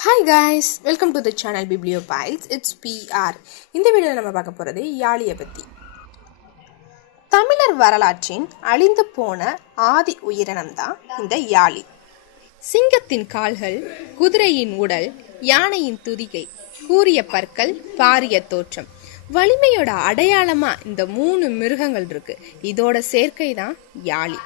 Hi guys welcome to the channel bibliophiles it's PR இந்த வீடியோவில் நம்ம பார்க்க போகிறது யாழியை பற்றி தமிழர் வரலாற்றின் அழிந்து போன ஆதி உயிரினம் தான் இந்த யாழி. சிங்கத்தின் கால்கள் குதிரையின் உடல் யானையின் துதிகை கூரிய பற்கள் பாரிய தோற்றம். வலிமையோட அடையாளமாக இந்த மூணு மிருகங்கள் இருக்கு. இதோட சேர்க்கை தான் யாழி.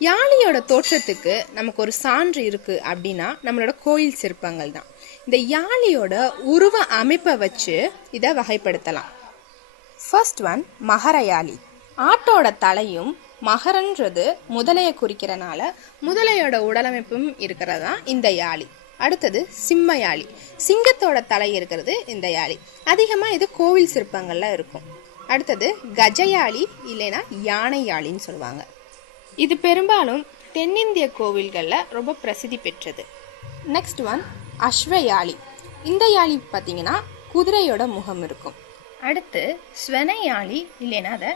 யாழியோட தோற்றத்துக்கு நமக்கு ஒரு சான்று இருக்குது அப்படின்னா நம்மளோட கோயில் சிற்பங்கள் தான் இந்த யாழியோட உருவ அமைப்பை வச்சு இதை வகைப்படுத்தலாம். ஃபர்ஸ்ட் ஒன் மகரயாளி ஆட்டோட தலையும் மகரன்றது முதலையை குறிக்கிறனால முதலையோட உடலமைப்பும் இருக்கிறது தான் இந்த யாழி அடுத்தது சிம்ம யாழி சிங்கத்தோட தலை இருக்கிறது இந்த யாழி அதிகமாக இது கோவில் சிற்பங்களில் இருக்கும். அடுத்தது கஜயாளி இல்லைன்னா யானை யாழின்னு சொல்லுவாங்க. இது பெரும்பாலும் தென்னிந்திய கோவில்களில் ரொம்ப பிரசித்தி பெற்றது. நெக்ஸ்ட் ஒன் அஸ்வயாளி. இந்த யாழி பார்த்தீங்கன்னா குதிரையோட முகம் இருக்கும். அடுத்து ஸ்வனயாளி இல்லைன்னா அதை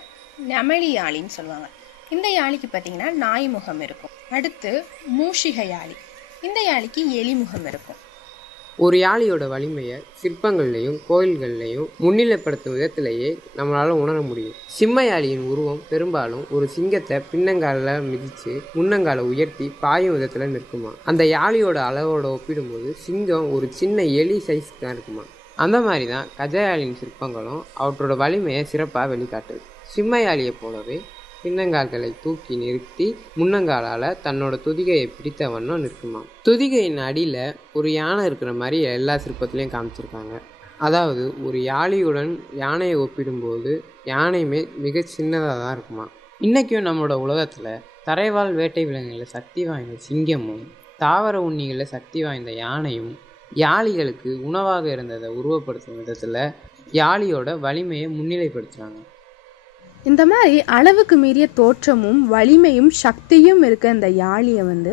நெமளி யாழின்னு சொல்லுவாங்க. இந்த யாழிக்கு பார்த்தீங்கன்னா நாய் முகம் இருக்கும். அடுத்து மூஷிக யாழி இந்த யாழிக்கு எலி முகம் இருக்கும். ஒரு யாழியோட வலிமையை சிற்பங்கள்லையும் கோயில்கள்லையும் முன்னிலைப்படுத்தும் விதத்திலேயே நம்மளால உணர முடியும். சிம்ம யாழியின் உருவம் பெரும்பாலும் ஒரு சிங்கத்தை பின்னங்கால மிதிச்சு முன்னங்கால உயர்த்தி பாயும் விதத்துல நிற்குமா? அந்த யாழியோட அளவோட ஒப்பிடும்போது சிங்கம் ஒரு சின்ன எலி சைஸ் தான் இருக்குமா? அந்த மாதிரி தான் கஜயாளியின் சிற்பங்களும் அவற்றோட வலிமையை சிறப்பாக வெளிக்காட்டுது. சிம்ம யாழியை போலவே பின்னங்கால்களை தூக்கி நிறுத்தி முன்னங்காலால் தன்னோட துதிகையை பிடித்த வண்ணம் நிற்குமாம். துதிகையின் அடியில் ஒரு யானை இருக்கிற மாதிரி எல்லா சிற்பத்துலேயும் காமிச்சிருக்காங்க. அதாவது ஒரு யாழியுடன் யானையை ஒப்பிடும்போது யானையுமே மிக சின்னதாக தான் இருக்குமா இன்றைக்கும் நம்மளோட உலகத்தில் தரைவாழ் வேட்டை விலங்குகளில் சக்தி வாய்ந்த சிங்கமும் தாவர உண்ணிகளில் சக்தி வாய்ந்த யானையும் யாளிகளுக்கு உணவாக இருந்ததை உருவப்படுத்தும் விதத்தில் யாழியோட வலிமையை முன்னிலைப்படுத்துகிறாங்க இந்த மாதிரி அளவுக்கு மீறிய தோற்றமும் வலிமையும் சக்தியும் இருக்க இந்த யாழியை வந்து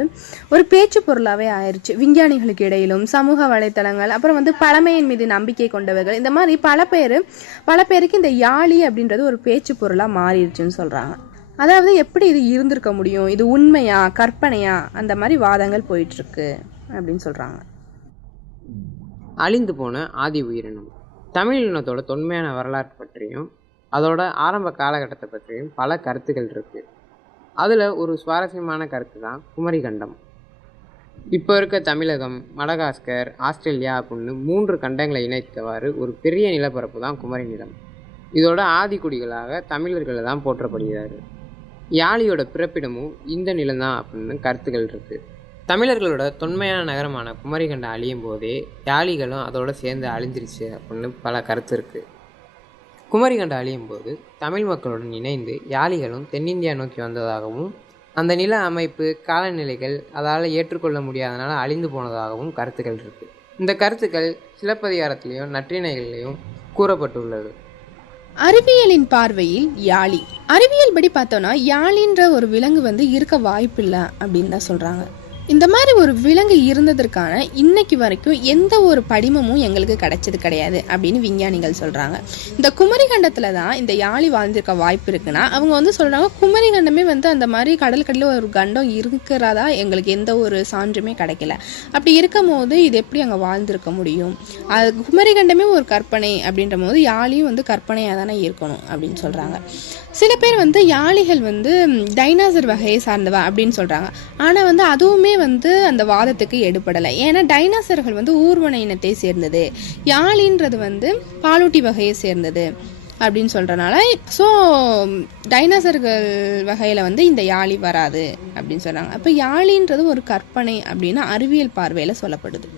ஒரு பேச்சு பொருளாகவே ஆயிடுச்சு விஞ்ஞானிகளுக்கு இடையிலும் சமூக வலைத்தளங்கள் அப்புறம் வந்து பழமையின் மீது நம்பிக்கை கொண்டவர்கள் இந்த மாதிரி பல பேர் பல பேருக்கு இந்த யாழி அப்படின்றது ஒரு பேச்சு பொருளாக மாறிடுச்சுன்னு சொல்கிறாங்க அதாவது எப்படி இது இருந்திருக்க முடியும்? இது உண்மையா கற்பனையா? அந்த மாதிரி வாதங்கள் போயிட்டுருக்கு அப்படின்னு சொல்கிறாங்க அழிந்து போன ஆதி உயிரினம். தமிழ் இனத்தோட தொன்மையான வரலாறு பற்றியும் அதோட ஆரம்ப காலகட்டத்தை பற்றியும் பல கருத்துக்கள் இருக்குது அதில் ஒரு சுவாரஸ்யமான கருத்து தான் குமரிகண்டம் இப்போ இருக்க தமிழகம் மடகாஸ்கர் ஆஸ்திரேலியா அப்படின்னு மூன்று கண்டங்களை இணைத்தவாறு ஒரு பெரிய நிலப்பரப்பு தான் குமரி நிலம். இதோட ஆதிக்குடிகளாக தமிழர்களை தான் போற்றப்படுகிறாரு. யாழியோட பிறப்பிடமும் இந்த நிலம்தான் அப்படின்னு கருத்துக்கள் இருக்குது தமிழர்களோட தொன்மையான நகரமான குமரிகண்டம் அழியும் போதே யாழிகளும் அதோட சேர்ந்து அழிஞ்சிருச்சு அப்படின்னு பல கருத்து இருக்குது குமரிகண்டம் அழியும் போது தமிழ் மக்களுடன் இணைந்து யாழிகளும் தென்னிந்தியா நோக்கி வந்ததாகவும் அந்த நில அமைப்பு காலநிலைகள் அதால் ஏற்றுக்கொள்ள முடியாதனால அழிந்து போனதாகவும் கருத்துக்கள் இருக்குது இந்த கருத்துக்கள் சிலப்பதிகாரத்திலையும் நற்றிணைகள்லையும் கூறப்பட்டுள்ளது. அறிவியலின் பார்வையில் யாழி. அறிவியல் படி பார்த்தோன்னா யாழின்ற ஒரு விலங்கு வந்து இருக்க வாய்ப்பில்லை அப்படின்னு தான் சொல்கிறாங்க இந்த மாதிரி ஒரு விலங்கு இருந்ததற்கான இன்னைக்கு வரைக்கும் எந்த ஒரு படிமமும் எங்களுக்கு கிடைச்சது கிடையாது அப்படின்னு விஞ்ஞானிகள் சொல்கிறாங்க இந்த குமரிகண்டத்தில் தான் இந்த யாழி வாழ்ந்திருக்க வாய்ப்பு இருக்குன்னா அவங்க வந்து சொல்கிறாங்க குமரிகண்டமே வந்து அந்த மாதிரி கடலுக்கடியில் ஒரு கண்டம் இருக்கிறதா எங்களுக்கு எந்த ஒரு சான்றுமே கிடைக்கல. அப்படி இருக்கும் போது இது எப்படி அங்கே வாழ்ந்திருக்க முடியும்? அது குமரிகண்டமே ஒரு கற்பனை அப்படின்ற போது யாழியும் வந்து கற்பனையாக தானே இருக்கணும் அப்படின்னு சொல்கிறாங்க சில பேர் வந்து யாழிகள் வந்து டைனாசர் வகையை சார்ந்தவா அப்படின்னு சொல்கிறாங்க ஆனால் வந்து அதுவுமே வந்து அந்த வாதத்துக்கு எடுபடலை. ஏன்னா டைனாசர்கள் வந்து ஊர்வன இனத்தை சேர்ந்தது. யாழின்றது வந்து பாலூட்டி வகையை சேர்ந்தது அப்படின்னு சொல்கிறனால ஸோ டைனாசர்கள் வகையில் வந்து இந்த யாழி வராது அப்படின்னு சொல்கிறாங்க அப்போ யாழின்றது ஒரு கற்பனை அப்படின்னு அறிவியல் பார்வையில் சொல்லப்படுது.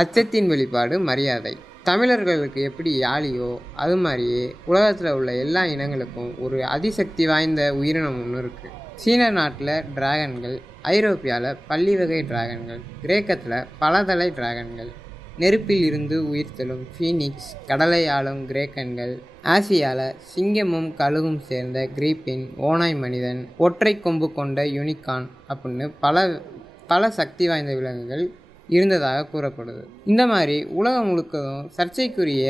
அச்சத்தின் வெளிப்பாடு மரியாதை. தமிழர்களுக்கு எப்படி யாழியோ அது மாதிரியே உலகத்தில் உள்ள எல்லா இனங்களுக்கும் ஒரு அதிசக்தி வாய்ந்த உயிரினம் ஒன்று இருக்குது சீன நாட்டில் டிராகன்கள் ஐரோப்பியாவில் பள்ளி வகை டிராகன்கள் கிரேக்கத்தில் பலதலை டிராகன்கள் நெருப்பில் இருந்து உயிர்த்தெழும் ஃபீனிக்ஸ் கடலை ஆளும் கிரேக்கன்கள். ஆசியாவில் சிங்கமும் கழுகும் சேர்ந்த கிரீப்பின் ஓனாய் மனிதன் ஒற்றை கொம்பு கொண்ட யூனிகான் அப்படின்னு பல பல சக்தி வாய்ந்த விலங்குகள் இருந்ததாக கூறப்படுது. இந்த மாதிரி உலகம் முழுக்கதும் சர்ச்சைக்குரிய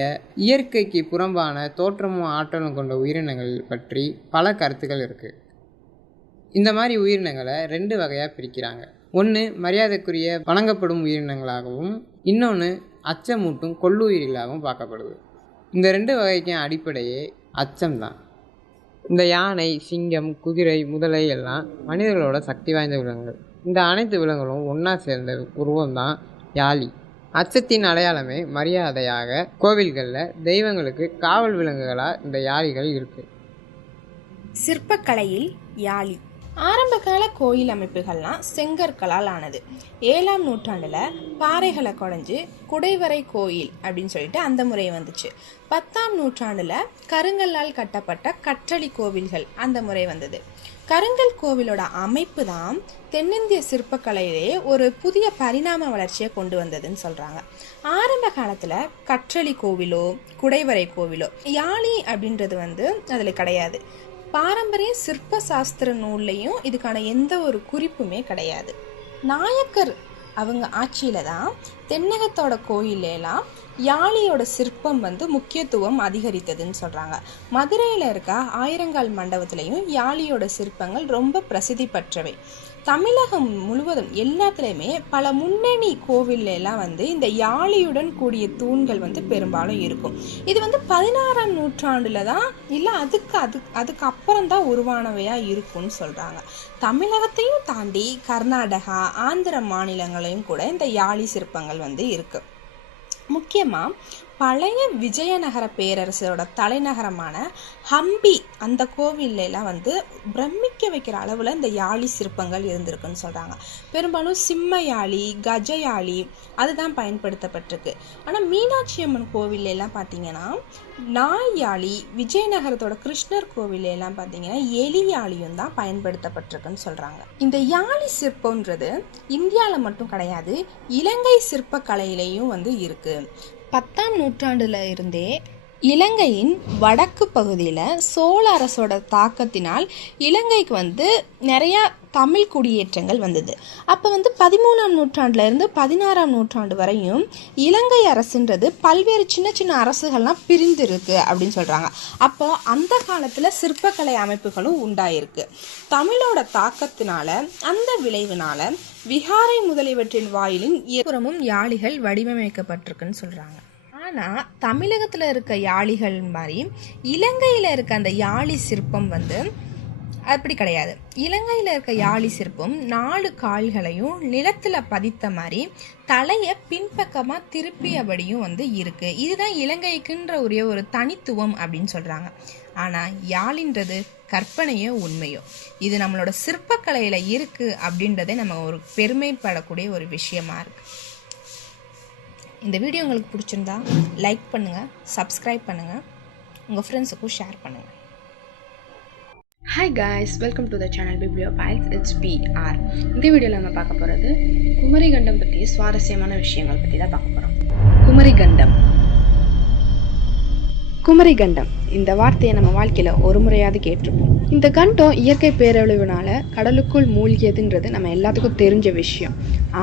இயற்கைக்கு புறம்பான தோற்றமும் ஆற்றலும் கொண்ட உயிரினங்கள் பற்றி பல கருத்துக்கள் இருக்குது இந்த மாதிரி உயிரினங்களை ரெண்டு வகையாக பிரிக்கிறாங்க. ஒன்று மரியாதைக்குரிய வணங்கப்படும் உயிரினங்களாகவும் இன்னொன்று அச்சமூட்டும் கொல்லுயிர்களாகவும் பார்க்கப்படுது. இந்த ரெண்டு வகைக்கும் அடிப்படையே அச்சம்தான். இந்த யானை சிங்கம் குதிரை முதலை எல்லாம் மனிதர்களோட சக்தி வாய்ந்த விலங்குகள். இந்த அனைத்து விலங்குகளும் ஒன்றா சேர்ந்த உருவம் தான் யாழி அச்சத்தின் அடையாளமே மரியாதையாக கோவில்களில் தெய்வங்களுக்கு காவல் விலங்குகளாக இந்த யாழிகள் இருக்குது சிற்பக்கலையில் யாழி ஆரம்பகால கோயில் அமைப்புகள்லாம் செங்கற்களால் ஆனது. ஏழாம் நூற்றாண்டில் பாறைகளை குடைஞ்சு குடைவரை கோயில் அப்படின்னு சொல்லிட்டு அந்த முறை வந்துச்சு. பத்தாம் நூற்றாண்டில் கருங்கல்லால் கட்டப்பட்ட கற்றளி கோவில்கள் அந்த முறை வந்தது. கருங்கல் கோவிலோட அமைப்பு தான் தென்னிந்திய சிற்பக்கலையிலேயே ஒரு புதிய பரிணாம வளர்ச்சியை கொண்டு வந்ததுன்னு சொல்கிறாங்க ஆரம்ப காலத்தில் கற்றளி கோவிலோ குடைவரை கோவிலோ யாழி அப்படின்றது வந்து அதில் கிடையாது. பாரம்பரிய சிற்ப சாஸ்திர நூல்லையும் இதுக்கான எந்த ஒரு குறிப்புமே கிடையாது. நாயக்கர் அவங்க ஆட்சியில் தான் தென்னகத்தோட கோயிலெல்லாம் யாழியோட சிற்பம் வந்து முக்கியத்துவம் அதிகரித்ததுன்னு சொல்கிறாங்க மதுரையில் இருக்க ஆயிரங்கால் மண்டபத்துலேயும் யாழியோட சிற்பங்கள் ரொம்ப பிரசித்தி பெற்றவை. தமிழகம் முழுவதும் எல்லாத்துலேயுமே பல முன்னணி கோவில்லாம் வந்து இந்த யாழியுடன் கூடிய தூண்கள் வந்து பெரும்பாலும் இருக்கும். இது வந்து பதினாறாம் நூற்றாண்டில் தான் இல்லை அதுக்கு அது அதுக்கு அப்புறம் தான் உருவானவையாக இருக்கும்னு சொல்கிறாங்க தமிழகத்தையும் தாண்டி கர்நாடகா ஆந்திர மாநிலங்களையும் கூட இந்த யாழி சிற்பங்கள் வந்து இருக்கு. முக்கியமா பழைய விஜயநகர பேரரசோட தலைநகரமான ஹம்பி அந்த கோவில்ல வந்து பிரமிக்க வைக்கிற அளவில் இந்த யாழி சிற்பங்கள் இருந்திருக்குன்னு சொல்கிறாங்க பெரும்பாலும் சிம்ம யாழி கஜ யாழி அதுதான் பயன்படுத்தப்பட்டிருக்கு. ஆனால் மீனாட்சி அம்மன் கோவில்ல பார்த்தீங்கன்னா நாய் யாழி விஜயநகரத்தோட கிருஷ்ணர் கோவில்ல பார்த்தீங்கன்னா எலி யாழியும் தான் பயன்படுத்தப்பட்டிருக்குன்னு சொல்கிறாங்க இந்த யாழி சிற்பம்ன்றது இந்தியாவில் மட்டும் கிடையாது இலங்கை சிற்பக்கலையிலையும் வந்து இருக்கு. பத்தாம் நூற்றாண்டுல இருந்தே இலங்கையின் வடக்கு பகுதியில் சோழ அரசோட தாக்கத்தினால் இலங்கைக்கு வந்து நிறையா தமிழ் குடியேற்றங்கள் வந்தது. அப்போ வந்து பதிமூணாம் நூற்றாண்டுல இருந்து பதினாறாம் நூற்றாண்டு வரையும் இலங்கை அரசுன்றது பல்வேறு சின்ன சின்ன அரசுகள்லாம் பிரிந்திருக்கு அப்படின்னு சொல்கிறாங்க அப்போ அந்த காலத்தில் சிற்பக்கலை அமைப்புகளும் உண்டாயிருக்கு. தமிழோட தாக்கத்தினால அந்த விளைவினால விகாரை முதலியவற்றின் வாயிலின் இருபுறமும் யாழிகள் வடிவமைக்கப்பட்டிருக்குன்னு சொல்கிறாங்க ஆனால் தமிழகத்தில் இருக்க யாழிகள் மாதிரி இலங்கையில் இருக்க அந்த யாழி சிற்பம் வந்து அப்படி கிடையாது. இலங்கையில் இருக்க யாழி சிற்பம் நாலு கால்களையும் நிலத்தில் பதித்த மாதிரி தலையை பின்பக்கமாக திருப்பியபடியும் வந்து இருக்குது இதுதான் இலங்கைக்குன்ற உரிய ஒரு தனித்துவம் அப்படின்னு சொல்கிறாங்க ஆனால் யாழின்றது கற்பனையோ உண்மையோ? இது நம்மளோட சிற்பக்கலையில் இருக்குது அப்படின்றதே நம்ம ஒரு பெருமைப்படக்கூடிய ஒரு விஷயமா இருக்குது இந்த வீடியோ உங்களுக்கு பிடிச்சிருந்தா லைக் பண்ணுங்கள் சப்ஸ்கிரைப் பண்ணுங்கள் உங்கள் ஃப்ரெண்ட்ஸுக்கும் ஷேர் பண்ணுங்கள் hi guys welcome to the channel bibliophiles it's PR இந்த வீடியோவில் நம்ம பார்க்க போகிறது குமரிகண்டம் பற்றி சுவாரஸ்யமான விஷயங்கள் பற்றி தான் பார்க்க போகிறோம் குமரிகண்டம். குமரி கண்டம் இந்த வார்த்தையை நம்ம வாழ்க்கையில் ஒரு முறையாவது கேட்டிருப்போம். இந்த கண்டம் இயற்கை பேரழிவுனால கடலுக்குள் மூழ்கியதுன்றது நம்ம எல்லாத்துக்கும் தெரிஞ்ச விஷயம்.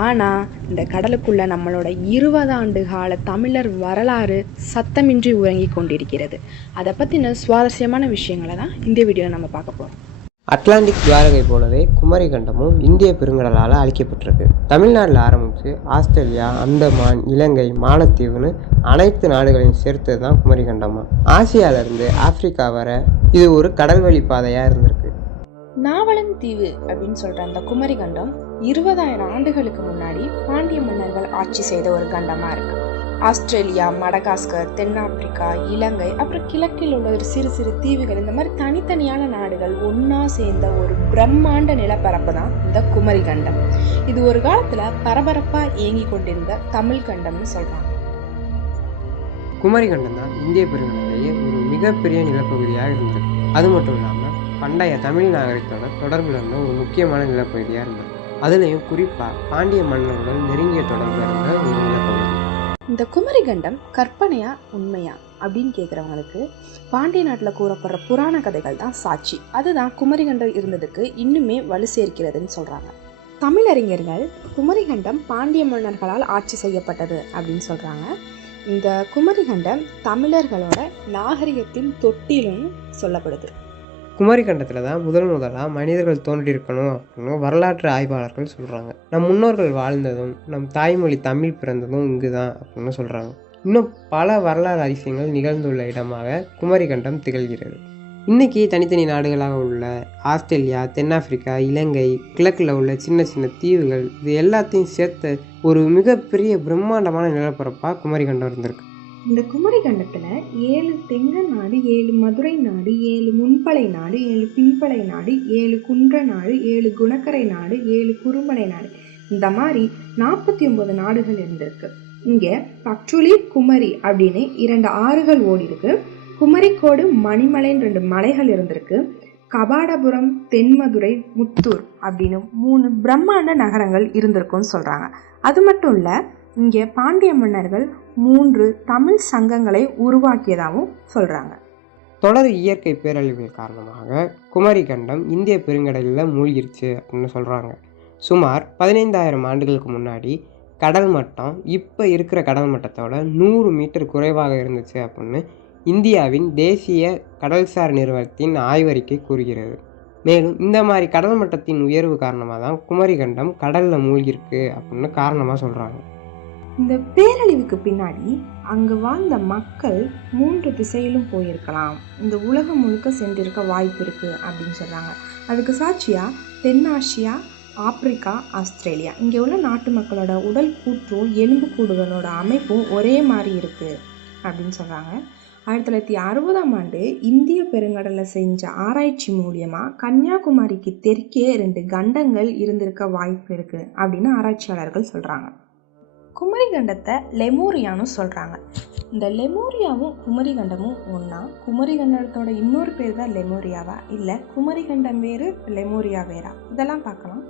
ஆனால் இந்த கடலுக்குள்ள நம்மளோட இருபது ஆண்டு கால தமிழர் வரலாறு சத்தமின்றி உறங்கி கொண்டிருக்கிறது. அதை பற்றின சுவாரஸ்யமான விஷயங்களை தான் இந்த வீடியோவில் நம்ம பார்க்க போகிறோம் அட்லாண்டிக் துவாரகை போலவே குமரி கண்டமும் இந்திய பெருங்கடலால் அழிக்கப்பட்டிருக்கு. தமிழ்நாட்டில் ஆரம்பித்து ஆஸ்திரேலியா அந்தமான் இலங்கை மாலத்தீவுன்னு அனைத்து நாடுகளையும் சேர்த்தது தான் குமரி கண்டமா ஆசியாவிலேருந்து ஆப்பிரிக்கா வர இது ஒரு கடல்வழி பாதையாக இருந்திருக்கு. நாவலன் தீவு அப்படின்னு சொல்கிற அந்த குமரி கண்டம் இருபதாயிரம் ஆண்டுகளுக்கு முன்னாடி பாண்டிய மன்னர்கள் ஆட்சி செய்த ஒரு கண்டமாக இருக்குது ஆஸ்திரேலியா மடகாஸ்கர் தென்னாப்பிரிக்கா இலங்கை அப்புறம் கிழக்கில் உள்ள ஒரு சிறு சிறு தீவுகள். இந்த மாதிரி தனித்தனியான நாடுகள் ஒன்றா சேர்ந்த ஒரு பிரம்மாண்ட நிலப்பரப்பு தான் இந்த குமரி கண்டம். இது ஒரு காலத்தில் பரபரப்பாக இயங்கி கொண்டிருந்த தமிழ் கண்டம்னு சொல்கிறாங்க குமரி கண்டம் தான் இந்திய பெருங்கடலேயே ஒரு மிகப்பெரிய நிலப்பகுதியாக இருந்திருக்கு அது மட்டும் இல்லாமல் பண்டைய தமிழ் நாகரிகத்தோட தொடர்பில் இருந்த ஒரு முக்கியமான நிலப்பகுதியாக இருந்தது. அதுலேயும் குறிப்பாக பாண்டிய மன்னர்களுடன் நெருங்கிய தொடர்பு இருந்த ஒரு நிலப்பகுதி. இந்த குமரி கண்டம் கற்பனையா உண்மையா அப்படின்னு கேட்குறவங்களுக்கு பாண்டிய நாட்டில் கூறப்படுற புராண கதைகள் தான் சாட்சி. அதுதான் குமரிகண்டம் இருந்ததுக்கு இன்னுமே வலு சேர்க்கிறதுன்னு சொல்கிறாங்க தமிழறிஞர்கள் குமரிகண்டம் பாண்டிய மன்னர்களால் ஆட்சி செய்யப்பட்டது அப்படின்னு சொல்கிறாங்க இந்த குமரிகண்டம் தமிழர்களோட நாகரிகத்தின் தொட்டிலும் சொல்லப்படுது. குமரி கண்டத்தில் தான் முதல் முதலாக மனிதர்கள் தோன்றியிருக்கணும் அப்படின்னு வரலாற்று ஆய்வாளர்கள் சொல்கிறாங்க நம் முன்னோர்கள் வாழ்ந்ததும் நம் தாய்மொழி தமிழ் பிறந்ததும் இங்கு தான் அப்படின்னு சொல்கிறாங்க இன்னும் பல வரலாறு அதிசயங்கள் நிகழ்ந்துள்ள இடமாக குமரி கண்டம் திகழ்கிறது. இன்றைக்கி தனித்தனி நாடுகளாக உள்ள ஆஸ்திரேலியா தென்னாப்பிரிக்கா இலங்கை கிழக்கில் உள்ள சின்ன சின்ன தீவுகள் இது எல்லாத்தையும் சேர்த்த ஒரு மிகப்பெரிய பிரம்மாண்டமான நிலப்பரப்பாக குமரிக்கண்டம் இருந்திருக்கு. இந்த குமரி கண்டத்தில் ஏழு தெங்க நாடு ஏழு மதுரை நாடு ஏழு முன்பளை நாடு ஏழு பின்பளை நாடு ஏழு குன்ற நாடு ஏழு குணக்கரை நாடு ஏழு குறுமலை நாடு. இந்த மாதிரி நாற்பத்தி ஒன்பது நாடுகள் இருந்திருக்கு. இங்கே பக்சுளி குமரி அப்படின்னு இரண்டு ஆறுகள் ஓடி இருக்கு. குமரிக்கோடு மணிமலைன்னு ரெண்டு மலைகள் இருந்திருக்கு. கபாடபுரம் தென்மதுரை முத்தூர் அப்படின்னு மூணு பிரம்மாண்ட நகரங்கள் இருந்திருக்கும்னு சொல்கிறாங்க அது மட்டும் இல்லை இங்கே பாண்டிய மன்னர்கள் மூன்று தமிழ் சங்கங்களை உருவாக்கியதாகவும் சொல்கிறாங்க தொடர் இயற்கை பேரழிவுகள் காரணமாக குமரி கண்டம் இந்திய பெருங்கடலில் மூழ்கிருச்சு அப்படின்னு சொல்கிறாங்க சுமார் பதினைந்தாயிரம் ஆண்டுகளுக்கு முன்னாடி கடல் மட்டம் இப்போ இருக்கிற கடல் மட்டத்தோட நூறு மீட்டர் குறைவாக இருந்துச்சு அப்படின்னு இந்தியாவின் தேசிய கடல்சார் நிறுவனத்தின் ஆய்வறிக்கை கூறுகிறது. மேலும் இந்த மாதிரி கடல் மட்டத்தின் உயர்வு காரணமாக தான் குமரி கண்டம் கடலில் மூழ்கிருக்கு அப்படின்னு காரணமாக சொல்கிறாங்க இந்த பேரழிவுக்கு பின்னாடி அங்கு வாழ்ந்த மக்கள் மூன்று திசையிலும் போயிருக்கலாம். இந்த உலகம் முழுக்க சென்றிருக்க வாய்ப்பு இருக்குது அப்படின்னு சொல்கிறாங்க அதுக்கு சாட்சியாக தென்னாசியா ஆப்பிரிக்கா ஆஸ்திரேலியா. இங்கே உள்ள நாட்டு மக்களோட உடல் கூற்றும் எலும்புக்கூடுகளோட அமைப்பும் ஒரே மாதிரி இருக்குது அப்படின்னு சொல்கிறாங்க ஆயிரத்தி தொள்ளாயிரத்தி அறுபதாம் ஆண்டு இந்திய பெருங்கடலில் செஞ்ச ஆராய்ச்சி மூலியமாக கன்னியாகுமரிக்கு தெற்கே ரெண்டு கண்டங்கள் இருந்திருக்க வாய்ப்பு இருக்குது அப்படின்னு ஆராய்ச்சியாளர்கள் சொல்கிறாங்க குமரி கண்டத்தை லெமோரியான்னு சொல்கிறாங்க இந்த லெமோரியாவும் குமரி கண்டமும் ஒன்றா குமரி கண்டத்தோட இன்னொரு பேர் தான் லெமோரியாவா? இல்லை குமரி கண்டம் வேறு லெமோரியா வேறா? இதெல்லாம் பார்க்கலாம்.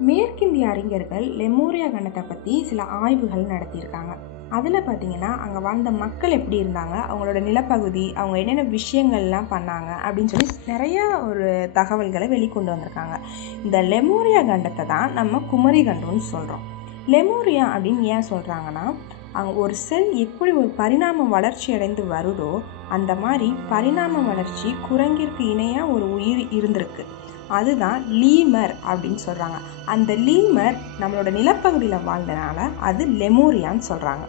மேற்கிந்திய அறிஞர்கள் லெமோரியா கண்டத்தை பற்றி சில ஆய்வுகள் நடத்தியிருக்காங்க. அதில் பார்த்தீங்கன்னா அங்கே வாழ்ந்த மக்கள் எப்படி இருந்தாங்க அவங்களோட நிலப்பகுதி அவங்க என்னென்ன விஷயங்கள்லாம் பண்ணாங்க அப்படின்னு சொல்லி நிறைய ஒரு தகவல்களை வெளிக்கொண்டு வந்திருக்காங்க. இந்த லெமோரியா கண்டத்தை தான் நம்ம குமரி கண்டம்னு சொல்கிறோம் லெமோரியா அப்படின்னு ஏன் சொல்கிறாங்கன்னா அங்கே ஒரு செல் எப்படி ஒரு பரிணாம வளர்ச்சி அடைந்து வருதோ அந்த மாதிரி பரிணாம வளர்ச்சி குரங்கிற்கு இணையாக ஒரு உயிர் இருந்திருக்கு. அதுதான் லீமர் அப்படின்னு சொல்கிறாங்க அந்த லீமர் நம்மளோட நிலப்பகுதியில் வாழ்ந்தனால அது லெமோரியான்னு சொல்கிறாங்க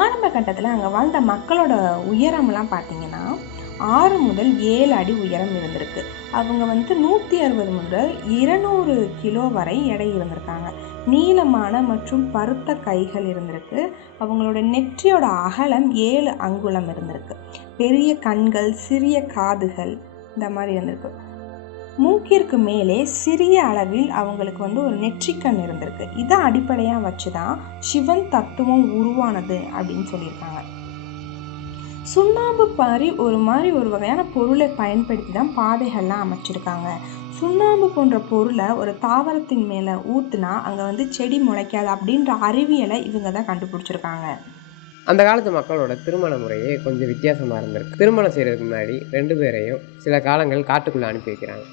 ஆரம்ப கட்டத்தில் அங்கே வாழ்ந்த மக்களோட உயரம்லாம் பார்த்தீங்கன்னா ஆறு முதல் ஏழு அடி உயரம் இருந்திருக்கு. அவங்க வந்து நூற்றி அறுபது முதல் இருநூறு கிலோ வரை எடை இருந்திருக்காங்க. நீளமான மற்றும் பருத்த கைகள் இருந்திருக்கு. அவங்களோட நெற்றியோட அகலம் ஏழு அங்குலம் இருந்திருக்கு. பெரிய கண்கள் சிறிய காதுகள் இந்த மாதிரி இருந்திருக்கு. மூக்கிற்கு மேலே சிறிய அளவில் அவங்களுக்கு வந்து ஒரு நெற்றிக்கண் இருந்திருக்கு. இதை அடிப்படையாக வச்சு தான் சிவன் தத்துவம் உருவானது அப்படின்னு சொல்லியிருக்காங்க. சுண்ணாம்பு பாரி ஒரு மாதிரி ஒரு வகையான பொருளை பயன்படுத்தி தான் பாதைகள்லாம் அமைச்சிருக்காங்க. சுண்ணாம்பு போன்ற பொருளை ஒரு தாவரத்தின் மேலே ஊற்றுனா அங்கே வந்து செடி முளைக்காது அப்படின்ற அறிவியலை இவங்க தான் கண்டுபிடிச்சிருக்காங்க. அந்த காலத்து மக்களோட திருமண முறையே கொஞ்சம் வித்தியாசமாக இருந்திருக்கு. திருமணம் செய்கிறதுக்கு முன்னாடி ரெண்டு பேரையும் சில காலங்கள் காட்டுக்குள்ளே அனுப்பி வைக்கிறாங்க.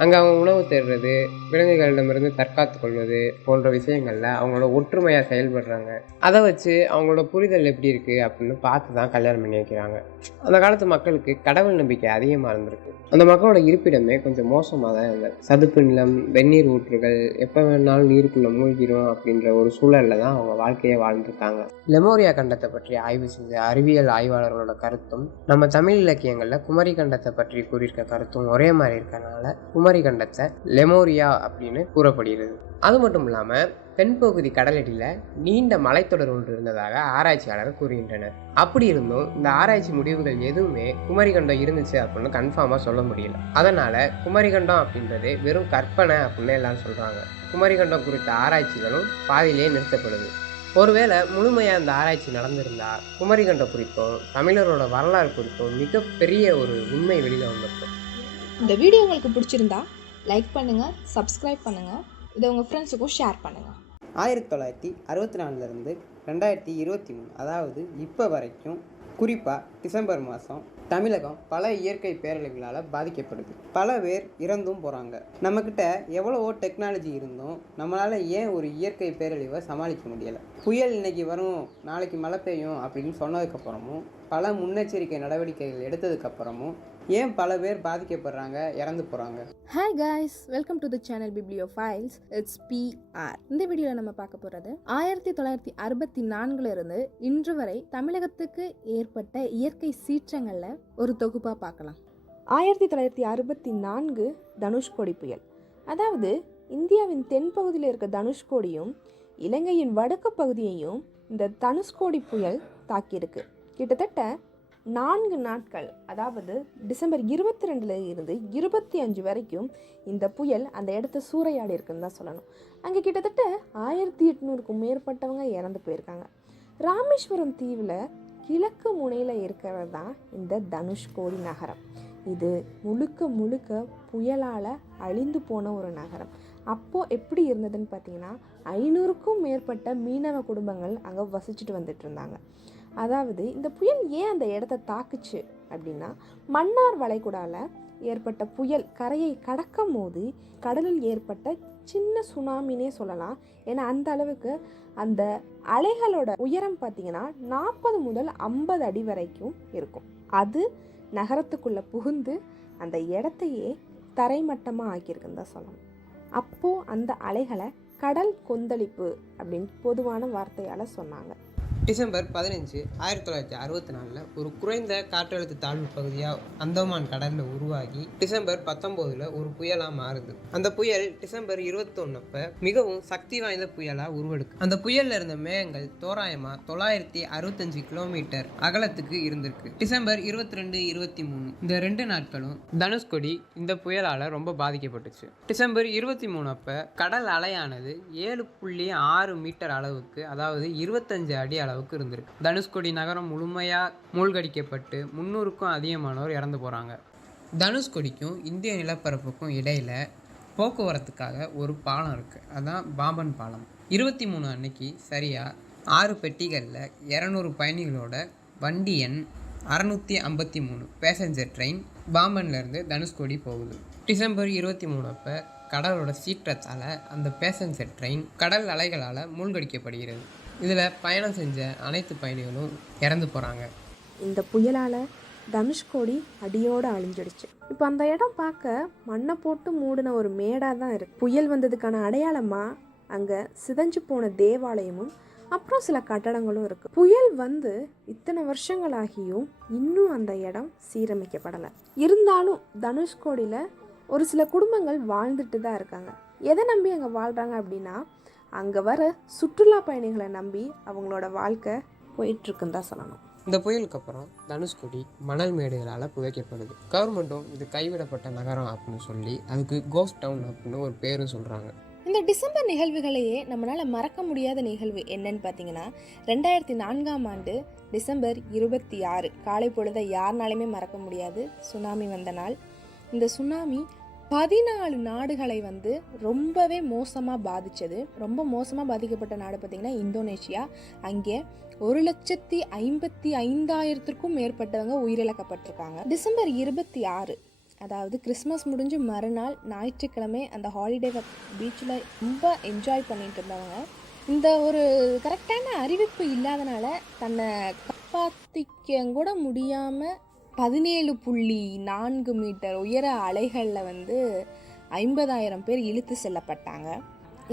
அங்கே அவங்க உணவு தேடுறது விலங்குகளிடமிருந்து தற்காத்து கொள்வது போன்ற விஷயங்களில் அவங்களோட ஒற்றுமையாக செயல்படுறாங்க. அதை வச்சு அவங்களோட புரிதல் எப்படி இருக்குது அப்படின்னு பார்த்து தான் கல்யாணம் பண்ணி வைக்கிறாங்க. அந்த காலத்து மக்களுக்கு கடவுள் நம்பிக்கை அதிகமாக இருந்திருக்கு. அந்த மக்களோட இருப்பிடமே கொஞ்சம் மோசமாக தான் இருந்தது. சதுப்பு நிலம் வெந்நீர் ஊற்றுகள் எப்போ வேணாலும் நீருக்குள்ளே மூழ்கிடும் அப்படின்ற ஒரு சூழலில் தான் அவங்க வாழ்க்கையை வாழ்ந்துருக்காங்க லெமோரியா கண்டத்தை பற்றி ஆய்வு செய்த அறிவியல் ஆய்வாளர்களோட கருத்தும் நம்ம தமிழ் இலக்கியங்களில் குமரி கண்டத்தை பற்றி கூறியிருக்க கருத்தும் ஒரே மாதிரி இருக்கனால குமரி கண்டத்தை லெமோரியா அப்படின்னு கூறப்படுகிறது. அது மட்டும் இல்லாமல் தென்பகுதி கடலடியில் நீண்ட மலைத்தொடர் ஒன்று இருந்ததாக ஆராய்ச்சியாளர்கள் கூறுகின்றனர். அப்படி இருந்தும் இந்த ஆராய்ச்சி முடிவுகள் எதுவுமே குமரிகண்டம் இருந்துச்சு அப்படின்னு கன்ஃபார்மாக சொல்ல முடியல. அதனால் குமரிகண்டம் அப்படின்றது வெறும் கற்பனை அப்படின்னு எல்லாரும் சொல்கிறாங்க குமரிகண்டம் குறித்த ஆராய்ச்சிகளும் பாதியிலேயே நிறுத்தப்படுது. ஒருவேளை முழுமையாக அந்த ஆராய்ச்சி நடந்திருந்தா குமரிகண்டம் குறித்தும் தமிழரோட வரலாறு குறித்தும் மிகப்பெரிய ஒரு உண்மை வெளியில் வந்திருக்கும். இந்த வீடியோ உங்களுக்கு பிடிச்சிருந்தா லைக் பண்ணுங்கள் சப்ஸ்கிரைப் பண்ணுங்கள் இதை உங்கள் ஃப்ரெண்ட்ஸுக்கும் ஷேர் பண்ணுங்கள் ஆயிரத்தி தொள்ளாயிரத்தி அறுபத்தி நாலுலேருந்து ரெண்டாயிரத்தி இருபத்தி மூணு அதாவது இப்போ வரைக்கும் குறிப்பாக டிசம்பர் மாதம் தமிழகம் பல இயற்கை பேரழிவுகளால் பாதிக்கப்படுது. பல பேர் இறந்தும் போகிறாங்க நம்மக்கிட்ட எவ்வளவோ டெக்னாலஜி இருந்தும் நம்மளால் ஏன் ஒரு இயற்கை பேரழிவை சமாளிக்க முடியலை? புயல் இன்னைக்கு வரும் நாளைக்கு மழை பெய்யும் அப்படின்னு சொன்னதுக்கப்புறமும் பல முன்னெச்சரிக்கை நடவடிக்கைகள் எடுத்ததுக்கப்புறமும் ஏன் பல பேர் பாதிக்கப்படுறாங்க இறந்து போகிறாங்க hi guys welcome to the channel bibliophiles it's PR இந்த வீடியோவில் நம்ம பார்க்க போகிறது ஆயிரத்தி தொள்ளாயிரத்தி அறுபத்தி நான்குல இருந்து இன்று வரை தமிழகத்துக்கு ஏற்பட்ட இயற்கை சீற்றங்களில் ஒரு தொகுப்பாக பார்க்கலாம். ஆயிரத்தி தொள்ளாயிரத்தி அறுபத்தி நான்கு தனுஷ்கோடி புயல். அதாவது இந்தியாவின் தென்பகுதியில் இருக்க தனுஷ்கோடியும் இலங்கையின் வடக்கு பகுதியையும் இந்த தனுஷ்கோடி புயல் தாக்கியிருக்கு. கிட்டத்தட்ட நான்கு நாட்கள் அதாவது டிசம்பர் இருபத்தி ரெண்டில் இருந்து இருபத்தி அஞ்சு வரைக்கும் இந்த புயல் அந்த இடத்த சூறையாடி இருக்குன்னு தான் சொல்லணும். அங்கே கிட்டத்தட்ட ஆயிரத்தி எட்நூறுக்கும் மேற்பட்டவங்க இறந்து போயிருக்காங்க. ராமேஸ்வரம் தீவில் கிழக்கு முனையில் இருக்கிறது தான் இந்த தனுஷ்கோடி நகரம். இது முழுக்க முழுக்க புயலால் அழிந்து போன ஒரு நகரம். அப்போது எப்படி இருந்ததுன்னு பார்த்தீங்கன்னா ஐநூறுக்கும் மேற்பட்ட மீனவ குடும்பங்கள் அங்கே வசிச்சுட்டு வந்துட்டு இருந்தாங்க. அதாவது இந்த புயல் ஏன் அந்த இடத்த தாக்குச்சு அப்படின்னா மன்னார் வளைகுடால ஏற்பட்ட புயல் கரையை கடக்கும் போது கடலில் ஏற்பட்ட சின்ன சுனாமினே சொல்லலாம். ஏன்னா அந்த அளவுக்கு அந்த அலைகளோட உயரம் பார்த்தீங்கன்னா நாற்பது முதல் ஐம்பது அடி வரைக்கும் இருக்கும். அது நகரத்துக்குள்ளே புகுந்து அந்த இடத்தையே தரைமட்டமாக ஆக்கியிருக்குன்னு தான் சொல்லணும். அப்போது அந்த அலைகளை கடல் கொந்தளிப்பு அப்படின்னு பொதுவான வார்த்தையால் சொன்னாங்க. டிசம்பர் பதினஞ்சு ஆயிரத்தி தொள்ளாயிரத்தி அறுபத்தி நாலில் ஒரு குறைந்த காற்றழுத்த தாழ்வு பகுதியாக அந்தமான் கடலில் உருவாகி டிசம்பர் பத்தொம்போதில் ஒரு புயலாக மாறுது. அந்த புயல் டிசம்பர் இருபத்தொன்னப்ப மிகவும் சக்தி வாய்ந்த புயலாக உருவெடுக்கு. அந்த புயலில் இருந்த மேகங்கள் தோராயமாக தொள்ளாயிரத்தி அறுபத்தஞ்சு கிலோமீட்டர் அகலத்துக்கு இருந்திருக்கு. டிசம்பர் இருபத்தி ரெண்டு இருபத்தி மூணு இந்த ரெண்டு நாட்களும் தனுஷ்கொடி இந்த புயலால் ரொம்ப பாதிக்கப்பட்டுச்சு. டிசம்பர் இருபத்தி மூணு அப்போ கடல் அலையானது ஏழு புள்ளி ஆறு மீட்டர் அளவுக்கு அதாவது இருபத்தஞ்சு அடி அளவு அளவுக்கு இருந்திருக்கு. தனுஷ்கோடி நகரம் முழுமையாக மூழ்கடிக்கப்பட்டு முந்நூறுக்கும் அதிகமானோர் இறந்து போகிறாங்க தனுஷ்கோடிக்கும் இந்திய நிலப்பரப்புக்கும் இடையில் போக்குவரத்துக்காக ஒரு பாலம் இருக்குது அதான் பாம்பன் பாலம். இருபத்தி மூணு அன்னைக்கு சரியாக ஆறு பெட்டிகளில் இரநூறு பயணிகளோட வண்டி எண் அறநூற்றி ஐம்பத்தி மூணு பேசஞ்சர் ட்ரெயின் பாம்பன்லேருந்து தனுஷ்கோடி போகுது. டிசம்பர் இருபத்தி மூணு அப்போ கடலோட சீற்றத்தால் அந்த பேசஞ்சர் ட்ரெயின் கடல் அலைகளால் மூழ்கடிக்கப்படுகிறது. இதில் பயணம் செஞ்ச அனைத்து பயணிகளும் இறந்து போகிறாங்க இந்த புயலால் தனுஷ்கோடி அடியோடு அழிஞ்சிடுச்சு. இப்போ அந்த இடம் பார்க்க மண்ணை போட்டு மூடின ஒரு மேடாக தான் இருக்குது புயல் வந்ததுக்கான அடையாளமாக அங்கே சிதைஞ்சு போன தேவாலயமும் அப்புறம் சில கட்டடங்களும் இருக்குது புயல் வந்து இத்தனை வருஷங்களாகியும் இன்னும் அந்த இடம் சீரமைக்கப்படலை. இருந்தாலும் தனுஷ்கோடியில் ஒரு சில குடும்பங்கள் வாழ்ந்துட்டு தான் இருக்காங்க. எதை நம்பி அங்கே வாழ்கிறாங்க அப்படின்னா அங்கே வர சுற்றுலா பயணிகளை நம்பி அவங்களோட வாழ்க்கை போயிட்டுருக்குன்னு தான் சொல்லணும். இந்த புயலுக்கு அப்புறம் தனுஷ்கோடி மணல் மேடுகளால் புதைக்கப்படுது. கவர்மெண்ட்டும் இது கைவிடப்பட்ட நகரம் அப்படின்னு சொல்லி அதுக்கு கோஸ்ட் டவுன் அப்படின்னு ஒரு பேரும் சொல்கிறாங்க இந்த டிசம்பர் நிகழ்வுகளையே நம்மளால் மறக்க முடியாத நிகழ்வு என்னன்னு பார்த்தீங்கன்னா ரெண்டாயிரத்தி நான்காம் ஆண்டு டிசம்பர் இருபத்தி ஆறு. காலை பொழுதை யாருனாலுமே மறக்க முடியாது. சுனாமி வந்த நாள். இந்த சுனாமி பதினாலு நாடுகளை வந்து ரொம்பவே மோசமாக பாதித்தது ரொம்ப மோசமாக பாதிக்கப்பட்ட நாடு பார்த்திங்கன்னா இந்தோனேஷியா. அங்கே ஒரு லட்சத்தி ஐம்பத்தி ஐந்தாயிரத்திற்கும் மேற்பட்டவங்க உயிரிழக்கப்பட்டிருக்காங்க. டிசம்பர் இருபத்தி ஆறு அதாவது கிறிஸ்மஸ் முடிஞ்சு மறுநாள் ஞாயிற்றுக்கிழமை அந்த ஹாலிடேவை பீச்சில் ரொம்ப என்ஜாய் பண்ணிட்டு இருந்தவங்க. இந்த ஒரு கரெக்டான அறிவிப்பு இல்லாதனால தன்னை காப்பாற்றிக்க கூட முடியாமல் பதினேழு புள்ளி நான்கு மீட்டர் உயர அலைகளில் வந்து ஐம்பதாயிரம் பேர் இழுத்து செல்லப்பட்டாங்க.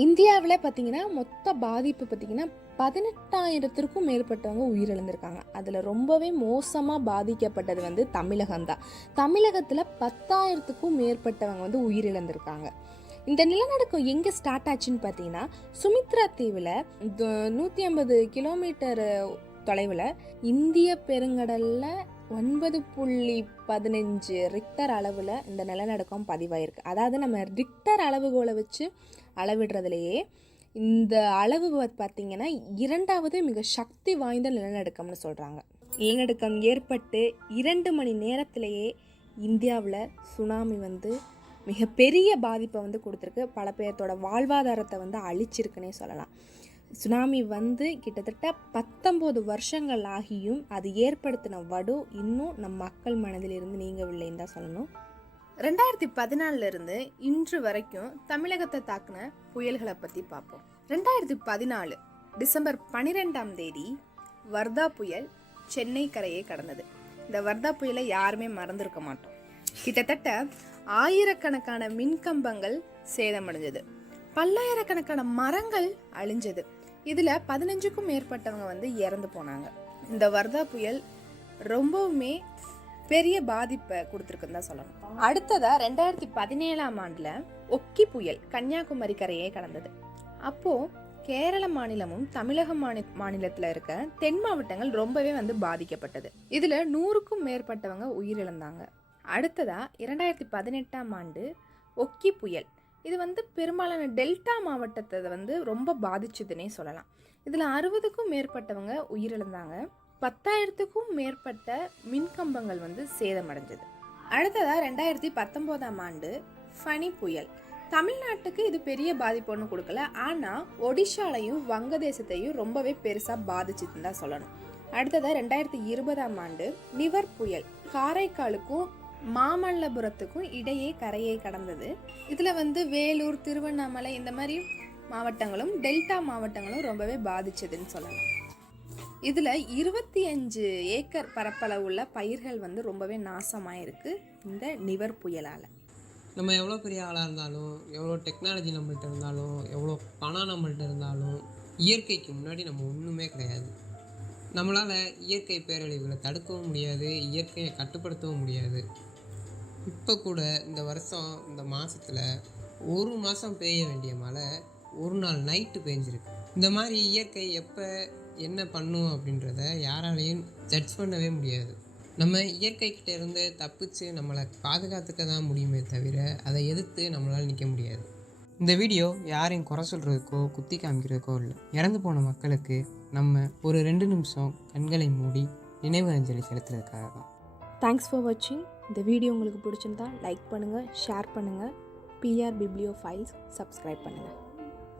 இந்தியாவில் பார்த்தீங்கன்னா மொத்த பாதிப்பு பார்த்தீங்கன்னா பதினெட்டாயிரத்திற்கும் மேற்பட்டவங்க உயிரிழந்திருக்காங்க. அதில் ரொம்பவே மோசமாக பாதிக்கப்பட்டது வந்து தமிழகம்தான். தமிழகத்தில் பத்தாயிரத்துக்கும் மேற்பட்டவங்க வந்து உயிரிழந்திருக்காங்க. இந்த நிலநடுக்கம் எங்கே ஸ்டார்ட் ஆச்சுன்னு பார்த்தீங்கன்னா சுமித்ரா தீவில் நூற்றி ஐம்பது கிலோமீட்டர் தொலைவில் இந்திய பெருங்கடலில் ஒன்பது புள்ளி பதினஞ்சு ரிக்டர் அளவில் இந்த நிலநடுக்கம் பதிவாயிருக்கு. அதாவது நம்ம ரிக்டர் அளவுகோலை வச்சு அளவிடுறதுலையே இந்த அளவு பார்த்திங்கன்னா இரண்டாவது மிக சக்தி வாய்ந்த நிலநடுக்கம்னு சொல்கிறாங்க நிலநடுக்கம் ஏற்பட்டு இரண்டு மணி நேரத்திலேயே இந்தியாவில் சுனாமி வந்து மிகப்பெரிய பாதிப்பை வந்து கொடுத்துருக்கு. பல பேர்த்தோட வாழ்வாதாரத்தை வந்து அழிச்சிருக்குன்னே சொல்லலாம். சுனாமி வந்து கிட்டத்தட்ட பத்தொம்போது வருஷங்கள் ஆகியும் அது ஏற்படுத்தின வடு இன்னும் நம் மக்கள் மனதில் இருந்து நீங்கவில்லைன்னு தான் சொல்லணும். ரெண்டாயிரத்தி பதினாலிருந்து இன்று வரைக்கும் தமிழகத்தை தாக்குன புயல்களை பற்றி பார்ப்போம். ரெண்டாயிரத்தி பதினாலு டிசம்பர் பன்னிரெண்டாம் தேதி வர்தா புயல் சென்னை கரையை கடந்தது. இந்த வர்தா புயலை யாருமே மறந்துருக்க மாட்டோம். கிட்டத்தட்ட ஆயிரக்கணக்கான மின்கம்பங்கள் சேதமடைஞ்சது. பல்லாயிரக்கணக்கான மரங்கள் அழிஞ்சது. இதில் பதினஞ்சுக்கும் மேற்பட்டவங்க வந்து இறந்து போனாங்க. இந்த வர்தா புயல் ரொம்பவுமே பெரிய பாதிப்பை கொடுத்துருக்குன்னு தான் சொல்லணும். அடுத்ததாக ரெண்டாயிரத்தி பதினேழாம் ஆண்டில் ஒக்கி புயல் கன்னியாகுமரி கரையே கடந்தது. அப்போது கேரள மாநிலமும் தமிழக மாநில மாநிலத்தில் இருக்க தென் மாவட்டங்கள் ரொம்பவே வந்து பாதிக்கப்பட்டது. இதில் நூறுக்கும் மேற்பட்டவங்க உயிரிழந்தாங்க. அடுத்ததாக இரண்டாயிரத்தி பதினெட்டாம் ஆண்டு ஒக்கி புயல் இது வந்து பெரும்பாலான டெல்டா மாவட்டத்தை வந்து ரொம்ப பாதிச்சுதுன்னே சொல்லலாம். இதில் அறுபதுக்கும் மேற்பட்டவங்க உயிரிழந்தாங்க. பத்தாயிரத்துக்கும் மேற்பட்ட மின்கம்பங்கள் வந்து சேதமடைஞ்சது. அடுத்ததாக ரெண்டாயிரத்தி பத்தொம்போதாம் ஆண்டு ஃபனி புயல். தமிழ்நாட்டுக்கு இது பெரிய பாதிப்பு ஒன்றும் கொடுக்கல. ஆனால் ஒடிஷாலையும் வங்கதேசத்தையும் ரொம்பவே பெருசாக பாதிச்சுதுன்னு தான் சொல்லணும். அடுத்ததாக ரெண்டாயிரத்தி இருபதாம் ஆண்டு நிவர் புயல். காரைக்காலுக்கும் மாமல்லபுரத்துக்கும் இடையே கரையை கடந்தது. இதில் வந்து வேலூர் திருவண்ணாமலை இந்த மாதிரி மாவட்டங்களும் டெல்டா மாவட்டங்களும் ரொம்பவே பாதிச்சதுன்னு சொல்லலாம். இதில் இருபத்தி அஞ்சு ஏக்கர் பரப்பளவுள்ள பயிர்கள் வந்து ரொம்பவே நாசமாயிருக்கு இந்த நிவர் புயலால். நம்ம எவ்வளோ பெரிய ஆளாக இருந்தாலும் எவ்வளோ டெக்னாலஜி நம்மள்ட்ட இருந்தாலும் எவ்வளோ பணம் நம்மள்ட்ட இருந்தாலும் இயற்கைக்கு முன்னாடி நம்ம ஒன்றுமே கிடையாது. நம்மளால் இயற்கை பேரழிவுகளை தடுக்கவும் முடியாது இயற்கையை கட்டுப்படுத்தவும் முடியாது. இப்போ கூட இந்த வருஷம் இந்த மாதத்தில் ஒரு மாதம் பெய்ய வேண்டிய மழை ஒரு நாள் நைட்டு பெஞ்சிருக்கு. இந்த மாதிரி இயற்கை எப்போ என்ன பண்ணும் அப்படின்றத யாராலையும் ஜட்ஜ் பண்ணவே முடியாது. நம்ம இயற்கைக்கிட்ட இருந்து தப்பிச்சு நம்மளை பாதுகாத்துக்க தான் முடியுமே தவிர அதை எதிர்த்து நம்மளால் நிற்க முடியாது. இந்த வீடியோ யாரையும் குறை சொல்கிறதுக்கோ குத்தி காமிக்கிறதுக்கோ இல்லை. இறந்து போன மக்களுக்கு நம்ம ஒரு ரெண்டு நிமிஷம் கண்களை மூடி நினைவு அஞ்சலி செலுத்துறதுக்காக தான் தேங்க்ஸ் ஃபார் வாட்சிங் இந்த வீடியோ உங்களுக்கு பிடிச்சிருந்தா லைக் பண்ணுங்கள் ஷேர் பண்ணுங்கள் பிஆர் பிப்ளியோ ஃபைல்ஸ் சப்ஸ்கிரைப் பண்ணுங்கள்